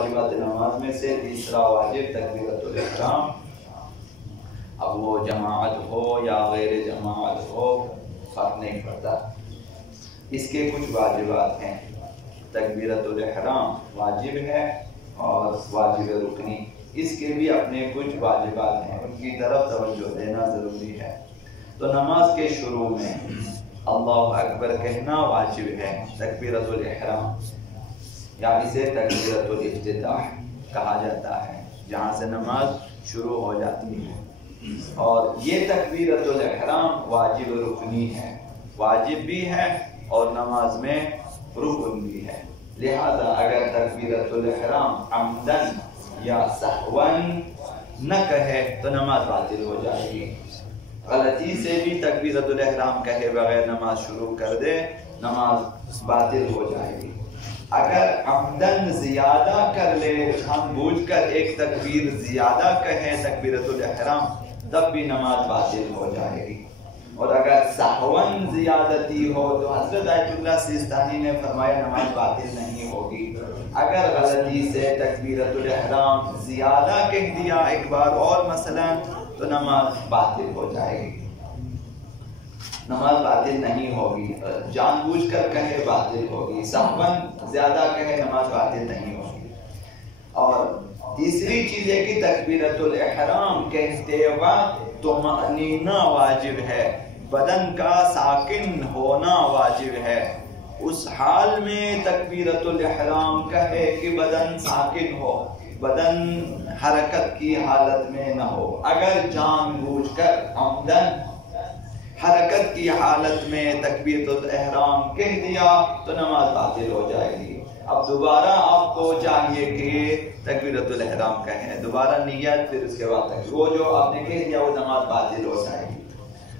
واجبات نماز میں سے تیسرا واجب تکبیرۃ الاحرام۔ اب وہ جماعت ہو یا غیر جماعت ہو فرق نہیں پڑتا، اس کے کچھ واجبات ہیں۔ تکبیرۃ الاحرام واجب ہے اور واجب رکنی، اس کے بھی اپنے کچھ واجبات ہیں، ان کی طرف توجہ دینا ضروری ہے۔ تو نماز کے شروع میں اللہ اکبر کہنا واجب ہے، تکبیرۃ الاحرام، یا اسے تکبیرۃ الافتتاح کہا جاتا ہے، جہاں سے نماز شروع ہو جاتی ہے۔ اور یہ تکبیرۃ الاحرام واجب رکنی ہے، واجب بھی ہے اور نماز میں رکن بھی ہے۔ لہذا اگر تکبیرۃ الاحرام عمدن یا سہون نہ کہے تو نماز باطل ہو جائے گی۔ غلطی سے بھی تکبیرۃ الاحرام کہے بغیر نماز شروع کر دے، نماز باطل ہو جائے گی۔ اگر عمدن زیادہ کر لے، جان بوجھ کر ایک تکبیر زیادہ کہے تکبیرۃ الاحرام، تب بھی نماز باطل ہو جائے گی۔ اور اگر سہون زیادتی ہو تو حضرت آیت اللہ سیستانی نے فرمایا نماز باطل نہیں ہوگی۔ اگر غلطی سے تکبیرۃ الاحرام زیادہ کہہ دیا ایک بار اور مثلا، تو نماز باطل ہو جائے گی، نماز باطل نہیں ہوگی۔ جان بوجھ کر کہے باطل ہوگی، سہون زیادہ کہے نماز باطل نہیں ہوگی۔ اور تیسری چیز ہے کہ تکبیرۃ الاحرام کہتے وقت طمأنینہ واجب ہے، بدن کا ساکن ہونا واجب ہے۔ اس حال میں تکبیرۃ الاحرام کہے کہ بدن ساکن ہو، بدن حرکت کی حالت میں نہ ہو۔ اگر جان بوجھ کر عمدن حرکت کی حالت میں تکبیرۃ الاحرام کہہ دیا تو نماز باطل ہو جائے گی۔ اب دوبارہ آپ کو چاہیے کہ تکبیرۃ الاحرام کہیں، دوبارہ نیت، پھر اس کے بعد وہ جو آپ نے کہہ دیا وہ نماز باطل ہو جائے گی۔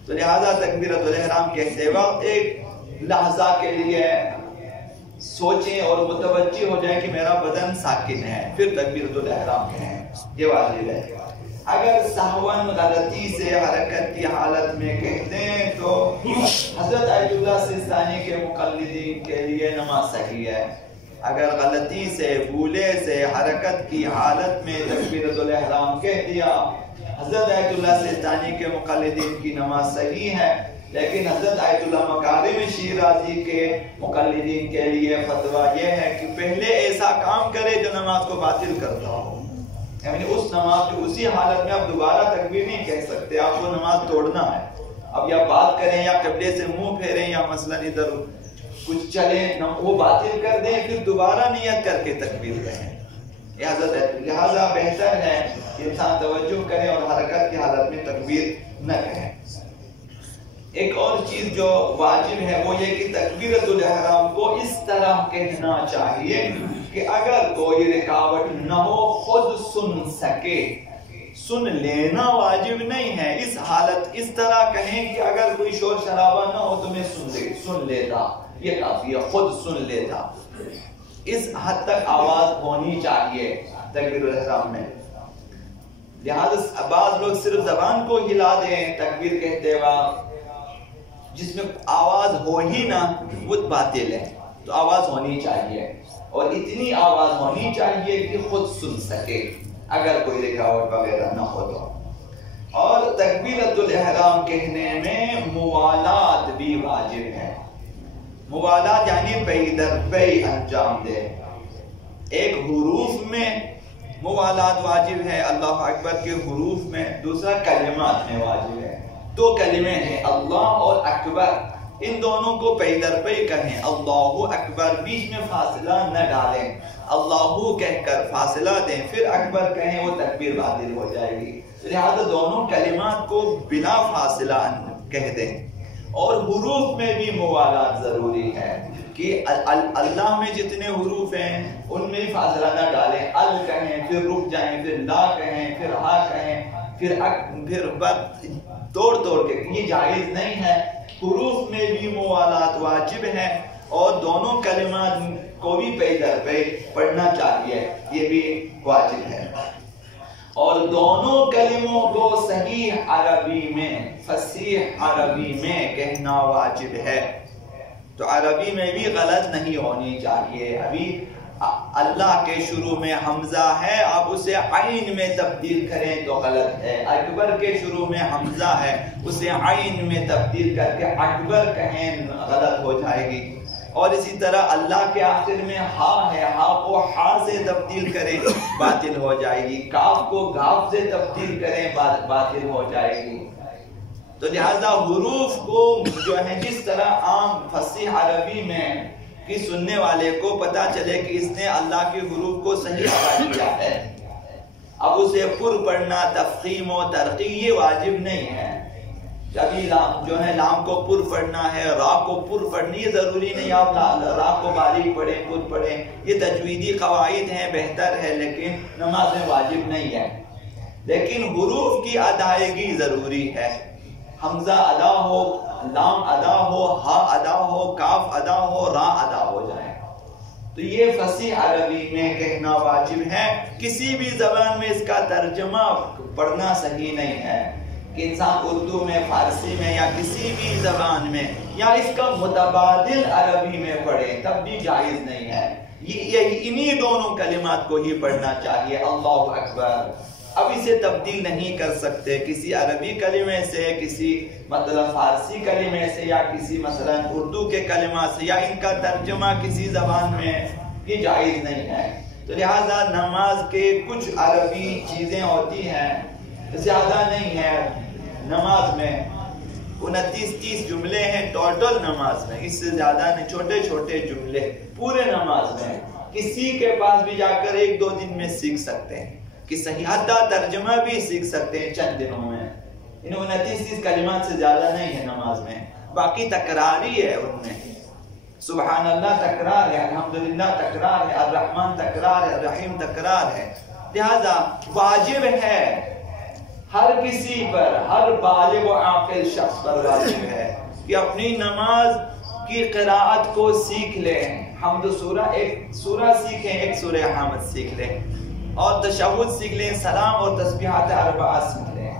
تو لہذا تکبیرۃ الاحرام کہتے وقت ایک لحظہ کے لیے سوچیں اور متوجہ ہو جائیں کہ میرا بدن ساکن ہے، پھر تکبیرۃ الاحرام کہیں، یہ واجب ہے۔ اگر سہون غلطی سے حرکت کی حالت میں کہتے ہیں تو حضرت آیت اللہ سیستانی کے مقلدین کے لیے نماز صحیح ہے۔ اگر غلطی سے بھولے سے حرکت کی حالت میں تکبیرۃ الاحرام کہہ دیا، حضرت آیت اللہ سیستانی کے مقلدین کی نماز صحیح ہے، لیکن حضرت آیت اللہ مکارم شیرازی کے مقلدین کے لیے فتویٰ یہ ہے کہ پہلے ایسا کام کرے جو نماز کو باطل کرتا ہو، یعنی اس نماز کی اسی حالت میں آپ دوبارہ تکبیر نہیں کہہ سکتے، آپ کو نماز توڑنا ہے۔ اب یا بات کریں یا قبلے سے منہ پھیریں یا مثلا ادھر کچھ چلیں، وہ باطل کر دیں، پھر دوبارہ نیت کر کے تکبیر کہیں۔ لہذا بہتر ہے کہ انسان توجہ کرے اور حرکت کی حالت میں تکبیر نہ کہیں۔ ایک اور چیز جو واجب ہے وہ یہ کہ تکبیرۃ الاحرام کو اس طرح کہنا چاہیے کہ اگر کوئی رکاوٹ نہ ہو خود سن سکے۔ سن لینا واجب نہیں ہے، اس حالت اس طرح کہیں کہ اگر کوئی شور شرابہ نہ ہو تو میں سن لیتا، یہ کافی ہے، خود سن لیتا۔ اس حد تک آواز ہونی چاہیے تکبیر الاحرام میں۔ لہذا بعض لوگ صرف زبان کو ہلا دیں تکبیر کہتے وقت، جس میں آواز ہو ہی نہ، وہ باطل ہے۔ تو آواز ہونی چاہیے، اور اتنی آواز ہونی چاہیے کہ خود سن سکے اگر کوئی رکاوٹ وغیرہ نہ ہو تو۔ اور تکبیرۃ الاحرام کہنے میں موالات بھی واجب ہے۔ موالات یعنی پی در پی انجام دے۔ ایک حروف میں موالات واجب ہے، اللہ اکبر کے حروف میں، دوسرا کلمات میں واجب ہے۔ دو کلمے ہیں اللہ اور اکبر، ان دونوں کو پی در پی کہیں، اللہ اکبر، بیچ میں فاصلہ نہ ڈالیں، اللہ کہہ کر فاصلہ دیں، پھر اکبر کہیں، وہ تکبیر باطل ہو جائے گی۔ لہذا دونوں کلمات کو بلا فاصلہ کہہ دیں۔ اور حروف میں بھی موالات ضروری ہے کہ اللہ میں جتنے حروف ہیں ان میں فاصلہ نہ ڈالیں، ال کہیں پھر رک جائیں، پھر لا کہیں، پھر ہا کہیں، پھر توڑ کے، یہ جائز نہیں ہے۔ حروف میں بھی موالات واجب ہے اور دونوں کلمات کو بھی پی در پی پڑھنا چاہیے، یہ بھی واجب ہے۔ اور دونوں کلموں کو صحیح عربی میں، فصیح عربی میں کہنا واجب ہے۔ تو عربی میں بھی غلط نہیں ہونی چاہیے۔ ابھی اللہ کے شروع میں حمزہ ہے، آپ اسے عین میں تبدیل کریں تو غلط ہے۔ اکبر کے شروع میں حمزہ ہے، اسے عین میں تبدیل کر کے اکبر کہیں غلط ہو جائے گی۔ اور اسی طرح اللہ کے آخر میں ہا ہے، ہا کو ہا سے تبدیل کریں باطل ہو جائے گی، کاف کو گاف سے تبدیل کریں باطل ہو جائے گی۔ تو لہذا حروف کو جو ہے جس طرح عام فصیح عربی میں کہ سننے والے کو پتا چلے کہ اس نے اللہ کے حروف کو صحیح ادا کیا ہے، اب اسے پر پڑھنا، تفخیم و ترقی یہ واجب نہیں ہے۔ کبھی جو ہے لام کو پر پڑھنا ہے، را کو پر پڑھنی، یہ ضروری نہیں آپ را کو باریک پڑھیں پر پڑھیں، یہ تجویدی قواعد ہیں، بہتر ہے، لیکن نماز میں واجب نہیں ہے۔ لیکن حروف کی ادائیگی ضروری ہے، حمزہ ادا ہو، لام ادا ہو، ہا ادا ہو، کاف ادا ہو، را ادا ہو جائے۔ تو یہ فصیح عربی میں کہنا واجب ہے۔ کسی بھی زبان میں اس کا ترجمہ پڑھنا صحیح نہیں ہے کہ انسان اردو میں، فارسی میں یا کسی بھی زبان میں یا اس کا متبادل عربی میں پڑھے، تب بھی جائز نہیں ہے۔ انہی دونوں کلمات کو ہی پڑھنا چاہیے، اللہ اکبر۔ اب اسے تبدیل نہیں کر سکتے کسی عربی کلمے سے، کسی مطلب فارسی کلمے سے، یا کسی مثلا اردو کے کلمات سے، یا ان کا ترجمہ کسی زبان میں، یہ جائز نہیں ہے۔ تو لہذا نماز کے کچھ عربی چیزیں ہوتی ہیں، زیادہ نہیں ہے نماز میں، 29-30 جملے ہیں ٹوٹل نماز میں، اس سے زیادہ نہیں، چھوٹے چھوٹے جملے پورے نماز میں کسی کے پاس بھی جا کر 1-2 دن میں سیکھ سکتے ہیں، کہ صحیح حتی ترجمہ بھی سیکھ سکتے ہیں چند دنوں میں۔ ان 29-30 کلمات سے زیادہ نہیں ہے نماز میں، باقی تکراری ہے ان میں، سبحان اللہ تکرار ہے، الحمدللہ تکرار ہے، الرحمن تکرار ہے، الرحیم تکرار ہے۔ لہذا واجب ہے ہر کسی پر، ہر بالغ و عاقل شخص پر واجب ہے کہ اپنی نماز کی قراءت کو سیکھ لیں۔ حمد سورہ، ایک سورہ سیکھیں، ایک سورہ حمد سیکھ لیں، اور تشہد سیکھ لیں، سلام اور تسبیحات اربعہ سیکھ لیں،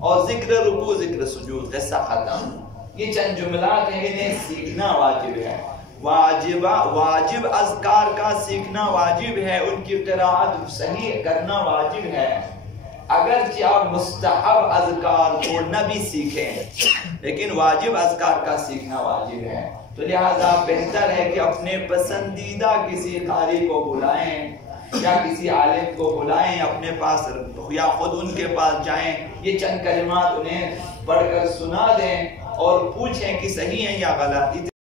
اور ذکر رکوع، ذکر سجود، قصہ ختم۔ یہ چند جملات ہیں، انہیں سیکھنا واجب ہے۔ واجب اذکار کا سیکھنا واجب ہے، ان کی قراءت صحیح کرنا واجب ہے۔ اگرچہ آپ مستحب اذکار کو نہ بھی سیکھیں، لیکن واجب اذکار کا سیکھنا واجب ہے۔ تو لہذا بہتر ہے کہ اپنے پسندیدہ کسی قاری کو بلائیں، یا کسی عالم کو بلائیں اپنے پاس، یا خود ان کے پاس جائیں، یہ چند کلمات انہیں پڑھ کر سنا دیں اور پوچھیں کہ صحیح ہیں یا غلط۔